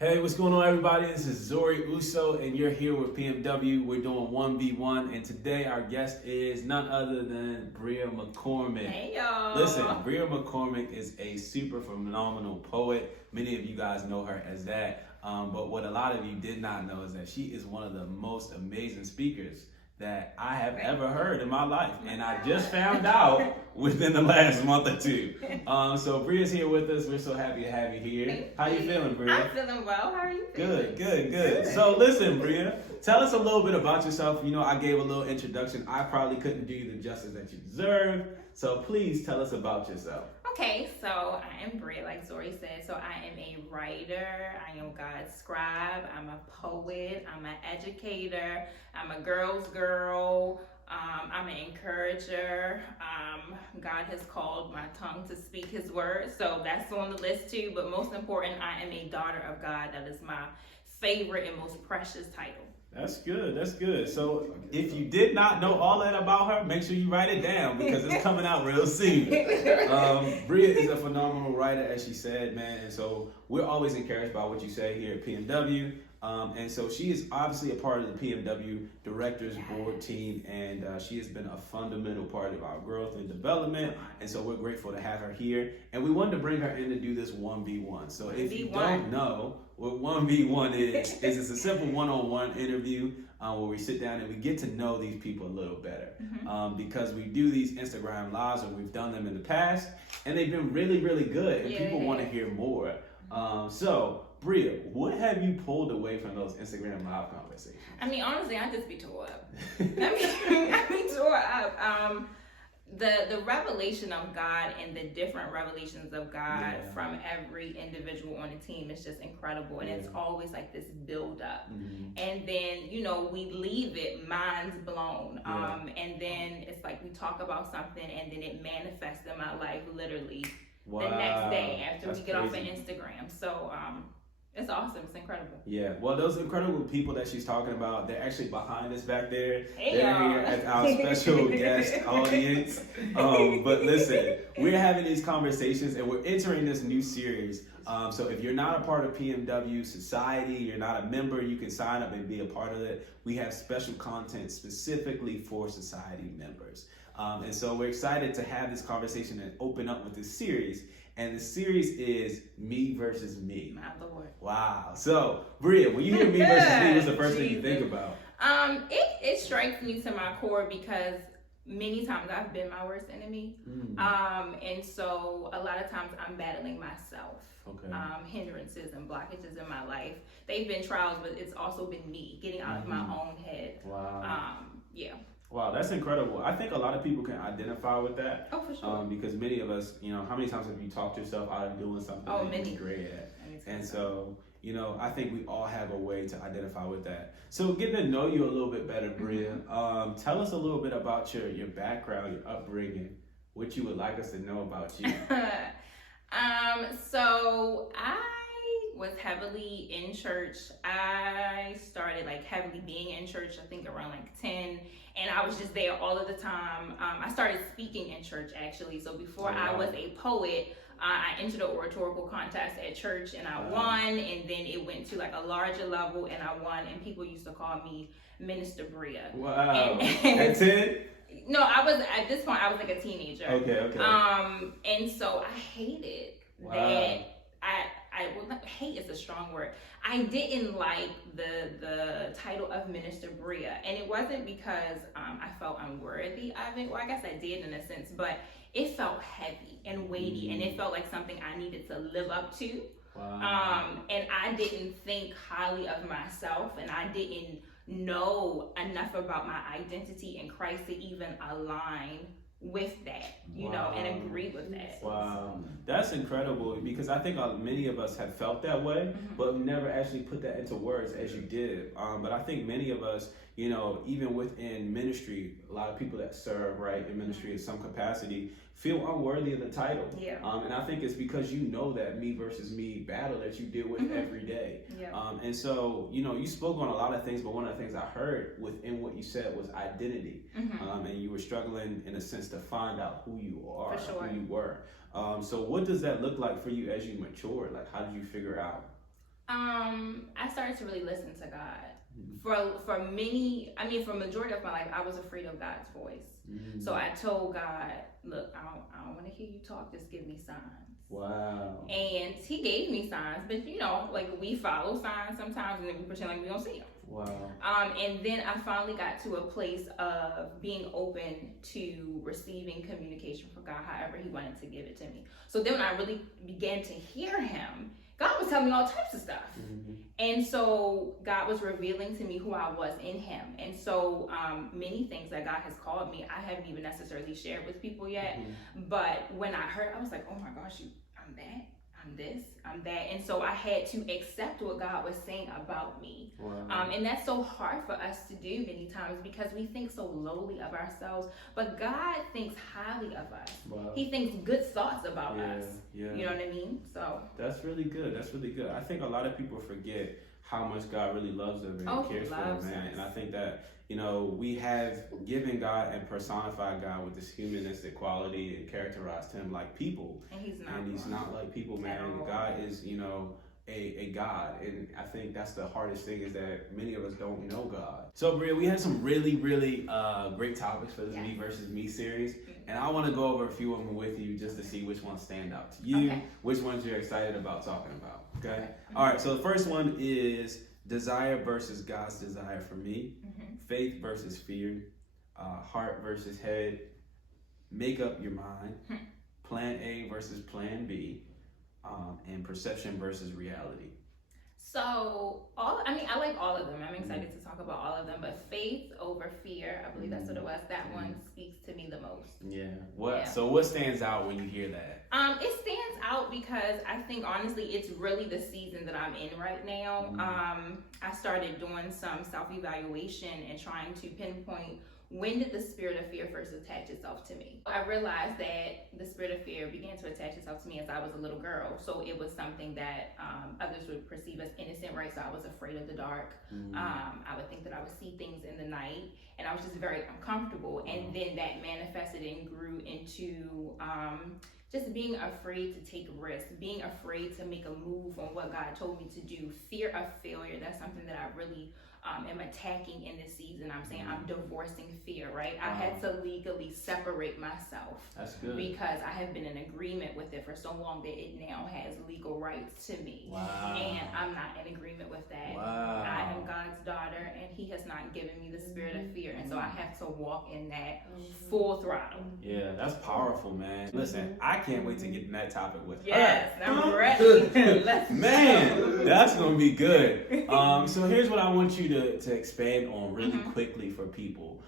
Hey, what's going on, everybody? This is Zuri Uso, and you're here with PMW. We're doing 1v1, and today our guest is none other than Bria McCormick. Hey, y'all. Listen, Bria McCormick is a super phenomenal poet. Many of you guys know her as that, but what a lot of you did not know is that she is one of the most amazing speakers that I have ever heard in my life, and I just found out within the last month or two. So Bria's here with us. We're so happy to have you here. How you feeling, Bria? I'm feeling well. How are you feeling? Good. So listen, Bria, tell us a little bit about yourself. You know, I gave a little introduction. I probably couldn't do you the justice that you deserve. So please tell us about yourself. Okay, so I am Bria, like Zuri said. So I am a writer. I am God's scribe. I'm a poet. I'm an educator. I'm a girl's girl. I'm an encourager. God has called my tongue to speak his word. So that's on the list too. But most important, I am a daughter of God. That is my favorite and most precious title. That's good. So if you did not know all that about her, make sure you write it down because it's coming out real soon. Bria is a phenomenal writer, as she said, man. And so we're always encouraged by what you say here at PMW. And so she is obviously a part of the PMW Directors Board team, and she has been a fundamental part of our growth and development. And so we're grateful to have her here. And we wanted to bring her in to do this 1v1. So if you don't know what 1v1 is it's a simple one-on-one interview where we sit down and we get to know these people a little better. Because we do these Instagram lives, and we've done them in the past, and they've been really, really good, and people want to hear more. So Bria, what have you pulled away from those Instagram live conversations? I mean, honestly, I just be tore up. I be tore up. The revelation of God and the different revelations of God from every individual on the team is just incredible. And it's always like this build up. And then, you know, we leave it minds blown. And then it's like we talk about something and then it manifests in my life literally the next day after we get off of Instagram. So, it's awesome. It's incredible. Yeah. Well, those incredible people that she's talking about, they're actually behind us back there. Hey, they're y'all. here as our special guest audience. But listen, we're having these conversations and we're entering this new series. So if you're not a part of PMW Society, you're not a member, you can sign up and be a part of it. We have special content specifically for society members. And so we're excited to have this conversation and open up with this series. And the series is Me versus Me. My Lord. Wow. So, Bria, when you hear Me versus Me, what's the first thing you think about? It strikes me to my core because many times I've been my worst enemy. And so a lot of times I'm battling myself. Hindrances and blockages in my life. They've been trials, but it's also been me getting out of my own head. Wow. Wow, that's incredible. I think a lot of people can identify with that. Oh, for sure. Because many of us, you know, how many times have you talked yourself out of doing something that you're great at? And so, you know, I think we all have a way to identify with that. So getting to know you a little bit better, Bria, tell us a little bit about your background, your upbringing, what you would like us to know about you. So I was heavily in church. I started like heavily being in church, I think around like 10, and I was just there all of the time. I started speaking in church actually. So before I was a poet, I entered an oratorical contest at church and I won, and then it went to like a larger level and I won, and people used to call me Minister Bria. Wow. At 10? No, at this point I was like a teenager. Okay. And so I hated that. Well, hate is a strong word. I didn't like the title of Minister Bria, and it wasn't because I felt unworthy of it. Well, I guess I did in a sense, but it felt heavy and weighty, and it felt like something I needed to live up to. And I didn't think highly of myself, and I didn't know enough about my identity in Christ to even align with that, you know, and agree with that. Wow, that's incredible, because I think many of us have felt that way, but we never actually put that into words as you did. But I think many of us, you know, even within ministry, a lot of people that serve, right, in ministry in some capacity feel unworthy of the title. And I think it's because you know that me versus me battle that you deal with every day. And so, you know, you spoke on a lot of things, but one of the things I heard within what you said was identity. And you were struggling in a sense to find out who you are, who you were. So what does that look like for you as you mature? Like, how did you figure out I started to really listen to God. For majority of my life, I was afraid of God's voice. So I told God, look, I don't want to hear you talk. Just give me signs. Wow. And he gave me signs, but like we follow signs sometimes, and then we pretend like we don't see them. Wow. And then I finally got to a place of being open to receiving communication from God, however he wanted to give it to me. So then when I really began to hear him, God was telling me all types of stuff. And so God was revealing to me who I was in him. And so many things that God has called me, I haven't even necessarily shared with people yet. But when I heard, I was like, oh my gosh, I'm that, I'm this, I'm that. And so I had to accept what God was saying about me. Wow. And that's so hard for us to do many times because we think so lowly of ourselves. But God thinks highly of us. Wow. He thinks good thoughts about us. Yeah. You know what I mean? So that's really good. That's really good. I think a lot of people forget how much God really loves them and cares for them, man. And I think that, we have given God and personified God with this humanistic quality and characterized him like people. And he's not. And he's not like people, man. God is, a God. And I think that's the hardest thing is that many of us don't know God. So, Bria, we had some really, really great topics for this Me versus Me series. And I want to go over a few of them with you just to see which ones stand out to you, which ones you're excited about talking about. Okay? All right. So the first one is desire versus God's desire for me, faith versus fear, heart versus head, make up your mind, plan A versus plan B, and perception versus reality. So I like all of them. I'm excited to talk about all of them, but faith over fear, I believe that's what it was. That one speaks to me the most. Yeah. So what stands out when you hear that? It stands out because I think honestly it's really the season that I'm in right now. I started doing some self-evaluation and trying to pinpoint when did the spirit of fear first attach itself to me? I realized that the spirit of fear began to attach itself to me as I was a little girl. So it was something that others would perceive as innocent, right? So I was afraid of the dark. I would think that I would see things in the night, and I was just very uncomfortable. And then that manifested and grew into just being afraid to take risks, being afraid to make a move on what God told me to do. Fear of failure, that's something that I really am attacking in this season. I'm saying I'm divorcing fear, right? I had to legally separate myself. That's good. Because I have been in agreement with it for so long that it now has legal rights to me. Wow. And I'm not in agreement with that. Wow. I am God's daughter, and he has not given me the spirit of fear. And so I have to walk in that full throttle. Yeah, that's powerful, man. Listen, I can't wait to get in that topic with Yes, her. I'm ready. Let's Man, that's going to be good. So here's what I want you to expand on really quickly for people.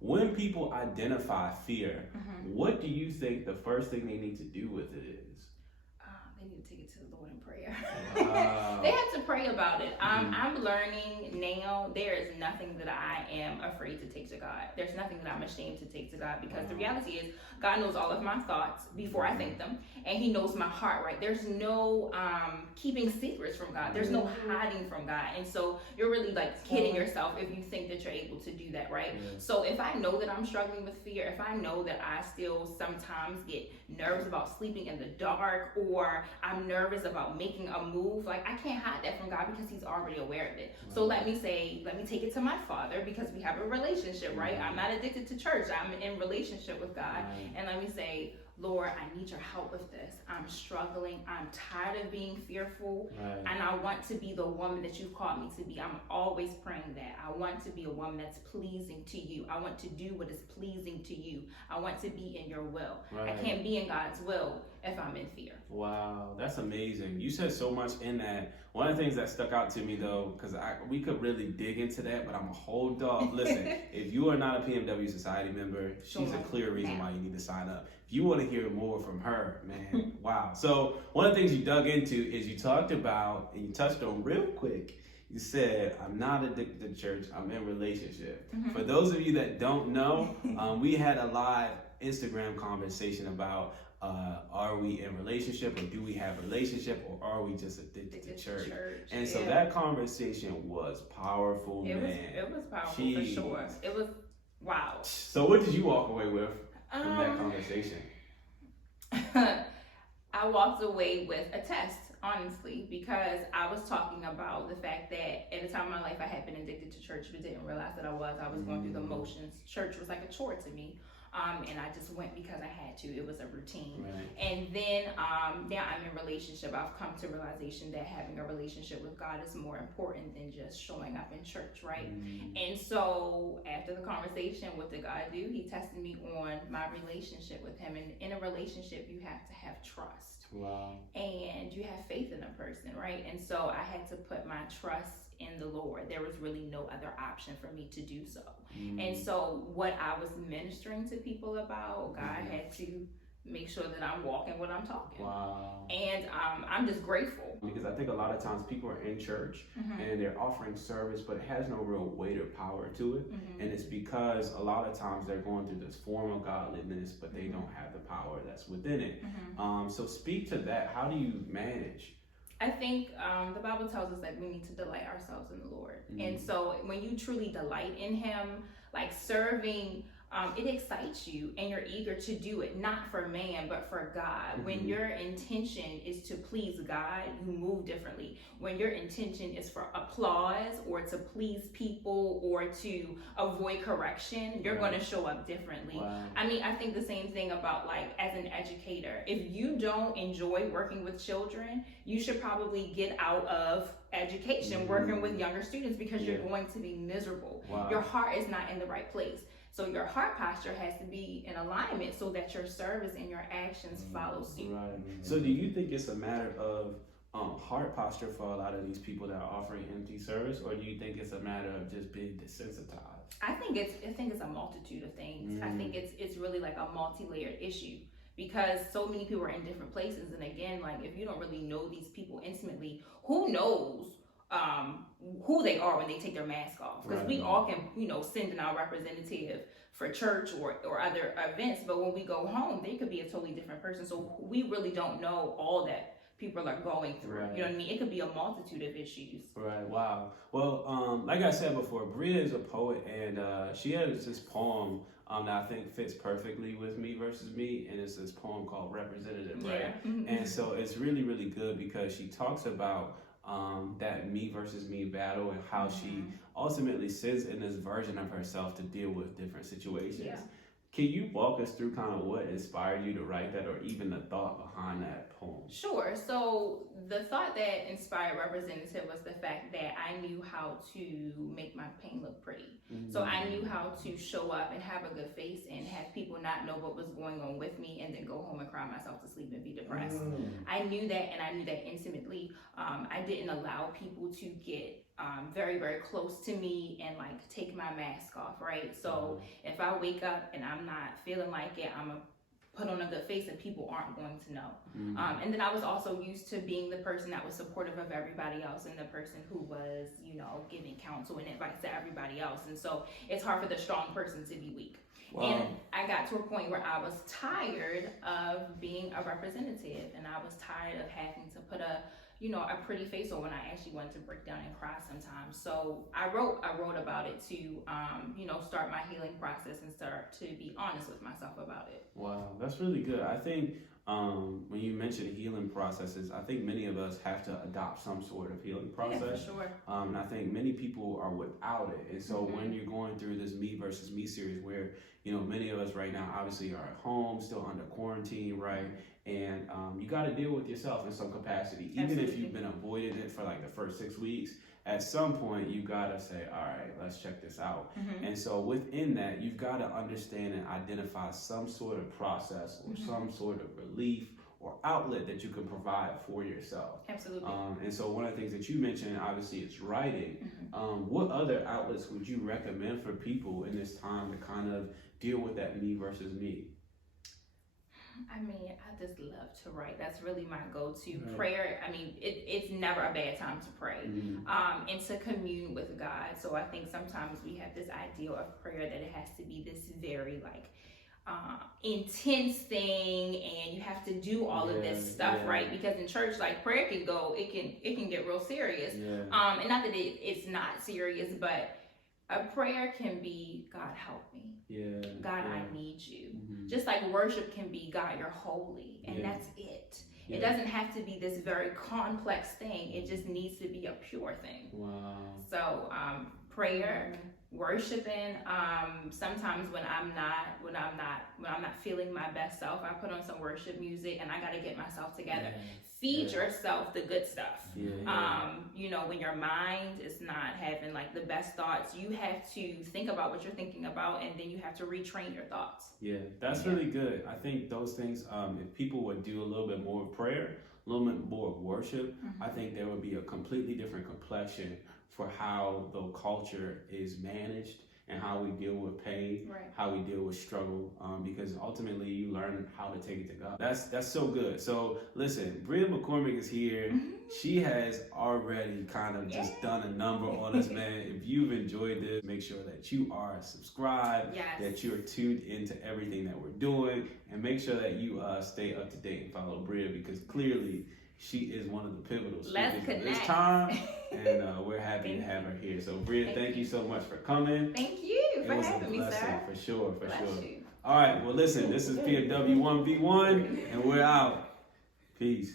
When people identify fear, what do you think the first thing they need to do with it is? They need to take it to the Lord in prayer. Wow. They have to pray about it. I'm learning now there is nothing that I am afraid to take to God. There's nothing that I'm ashamed to take to God, because the reality is God knows all of my thoughts before I think them, and he knows my heart, right? There's no keeping secrets from God. There's no hiding from God. And so you're really like kidding yourself if you think that you're able to do that, right? So if I know that I'm struggling with fear, if I know that I still sometimes get nervous about sleeping in the dark, or I'm nervous about making a move, like I can't hide that from God because he's already aware of it. So let me take it to my Father, because we have a relationship, right? I'm not addicted to church. I'm in relationship with God. And let me say, Lord, I need your help with this. I'm struggling. I'm tired of being fearful. And I want to be the woman that you've called me to be. I'm always praying that. I want to be a woman that's pleasing to you. I want to do what is pleasing to you. I want to be in your will. I can't be in God's will if I'm in fear. Wow, that's amazing. You said so much in that. One of the things that stuck out to me, though, because we could really dig into that, but I'm going to hold off. Listen, if you are not a PMW Society member, she's a clear reason why you need to sign up. If you want to hear more from her, man, wow. So one of the things you dug into is you talked about, and you touched on real quick, you said, I'm not addicted to church, I'm in relationship. For those of you that don't know, we had a live Instagram conversation about are we in relationship, or do we have a relationship, or are we just addicted to church? And so that conversation was powerful, man. It was powerful for sure. It was wow. So what did you walk away with from that conversation? I walked away with a test. honestly, because I was talking about the fact that at the time of my life I had been addicted to church but didn't realize that I was going through the motions. Church was like a chore to me. And I just went because I had to. It was a routine. Right. And then now I'm in relationship. I've come to realization that having a relationship with God is more important than just showing up in church, right? And so after the conversation, what did God do? He tested me on my relationship with him. And in a relationship, you have to have trust. Wow. And you have faith in a person, right? And so I had to put my trust in the Lord. There was really no other option for me to do so. And so what I was ministering to people about, God had to make sure that I'm walking what I'm talking. Wow. And I'm just grateful. Because I think a lot of times people are in church and they're offering service, but it has no real weight or power to it. And it's because a lot of times they're going through this form of godliness, but they don't have the power that's within it. So speak to that. How do you manage? I think the Bible tells us that we need to delight ourselves in the Lord. And so when you truly delight in him, like serving, it excites you and you're eager to do it, not for man, but for God. When your intention is to please God, you move differently. When your intention is for applause or to please people or to avoid correction, you're going to show up differently. I mean, I think the same thing about like as an educator. If you don't enjoy working with children, you should probably get out of education working with younger students because you're going to be miserable. Your heart is not in the right place. So your heart posture has to be in alignment so that your service and your actions follow suit. Right. So do you think it's a matter of heart posture for a lot of these people that are offering empty service, or do you think it's a matter of just being desensitized? I think it's a multitude of things. I think it's really like a multi-layered issue because so many people are in different places. And again, like if you don't really know these people intimately, who knows who they are when they take their mask off? Because we all can, send in our representative for church or other events, but when we go home, they could be a totally different person. So we really don't know all that people are going through. You know what I mean? It could be a multitude of issues. Right. Wow. Well, like I said before, Bria is a poet, and she has this poem that I think fits perfectly with Me Versus Me, and it's this poem called Representative, right? And so it's really, really good because she talks about that me versus me battle and how she ultimately sits in this version of herself to deal with different situations. Can you walk us through kind of what inspired you to write that, or even the thought behind that poem? Sure. So the thought that inspired Representative was the fact that I knew how to make my pain look pretty. So I knew how to show up and have a good face and have people not know what was going on with me and then go home and cry myself to sleep and be depressed. I knew that, and I knew that intimately. I didn't allow people to get very, very close to me and like take my mask off, right? So if I wake up and I'm not feeling like it, I'm gonna put on a good face and people aren't going to know. And then I was also used to being the person that was supportive of everybody else and the person who was, giving counsel and advice to everybody else. And so it's hard for the strong person to be weak. And I got to a point where I was tired of being a representative, and I was tired of having to put a pretty face on when I actually wanted to break down and cry sometimes. So I wrote about it to, start my healing process and start to be honest with myself about it. Wow, that's really good. I think when you mentioned healing processes, I think many of us have to adopt some sort of healing process. Yeah, for sure. And I think many people are without it. And so when you're going through this Me Versus Me series where, many of us right now obviously are at home, still under quarantine, right? And you got to deal with yourself in some capacity. Even if you've been avoiding it for like the first 6 weeks, at some point you got to say, all right, let's check this out. And so within that, you've got to understand and identify some sort of process or some sort of relief or outlet that you can provide for yourself. Absolutely. And so one of the things that you mentioned, obviously, is writing. What other outlets would you recommend for people in this time to kind of deal with that me versus me? I mean, I just love to write. That's really my go-to. Prayer, I mean, it's never a bad time to pray and to commune with God. So I think sometimes we have this ideal of prayer that it has to be this very intense thing, and you have to do all of this stuff, right? Because in church, like prayer can go, it can get real serious. And not that it's not serious, but a prayer can be, God help me. God, I need you. Just like worship can be, God, you're holy, and that's it. It doesn't have to be this very complex thing. It just needs to be a pure thing. Wow. So prayer, worshiping. Sometimes when I'm not feeling my best self, I put on some worship music and I got to get myself together. Feed yourself the good stuff. You know, when your mind is not having like the best thoughts, you have to think about what you're thinking about, and then you have to retrain your thoughts. Yeah, that's really good. I think those things, if people would do a little bit more prayer, a little bit more worship, I think there would be a completely different complexion for how the culture is managed and how we deal with pain, how we deal with struggle, because ultimately you learn how to take it to God. That's so good. So listen, Bria McCormick is here. She has already kind of just done a number on us, man. If you've enjoyed this, make sure that you are subscribed, that you're tuned into everything that we're doing, and make sure that you stay up to date and follow Bria, because clearly she is one of the pivotal speakers of this time, and we're happy to have her here. So Bria, thank you so much for coming. Thank you for having me, sir. For sure. All right, well listen, this is PMW 1v1, and we're out. Peace.